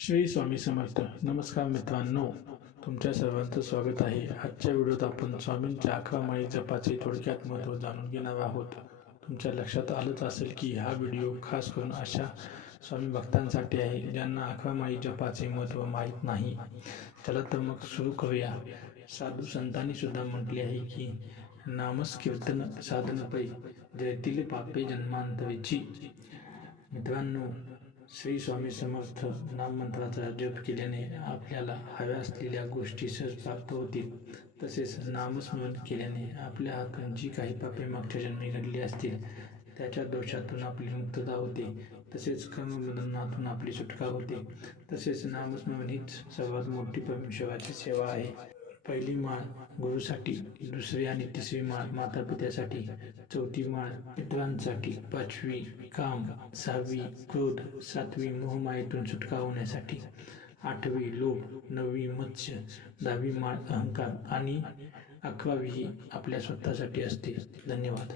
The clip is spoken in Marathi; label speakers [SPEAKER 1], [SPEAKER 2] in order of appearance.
[SPEAKER 1] श्री स्वामी समर्थ. नमस्कार मित्रांनो तुमच्या सर्वांचं स्वागत आहे. आजच्या व्हिडिओत आपण स्वामींच्या अकरा माळी जपाचे थोडक्यात महत्त्व जाणून घेणार आहोत. तुमच्या लक्षात आलंच असेल की हा व्हिडिओ खास करून अशा स्वामी भक्तांसाठी आहे ज्यांना अकरा माळी जपाचे महत्त्व माहीत नाही. चला तर मग सुरू करूया. साधू संतांनी सुद्धा म्हटले आहे की नामस्कीर्तन साधनपै जयतील पापे जन्मांतरीची मित्रांनो श्री स्वामी समर्थ नाममंत्राचा जप केल्याने आपल्याला हव्या असलेल्या गोष्टी सहज प्राप्त होतील. तसेच नामस्मरण केल्याने आपल्या हातून जी काही पापे मागच्या जन्मी घडली असतील. त्याच्या दोषातून आपली मुक्तता होते. तसेच कर्मबंधनातून आपली सुटका होते. तसेच नामस्मरण हीच सर्वात मोठी परमेश्वराची सेवा आहे. पहिली माळ गुरुसाठी दुसरी आणि तिसरी माळ माता पित्यासाठी चौथी माळ मित्रांसाठी पाचवी काम सहावी क्रोध सातवी मोहमायेतून सुटका होण्यासाठी आठवी लोभ नववी मत्स्य दहावी माळ अहंकार आणि अकरावी ही आपल्या स्वतःसाठी असते. धन्यवाद.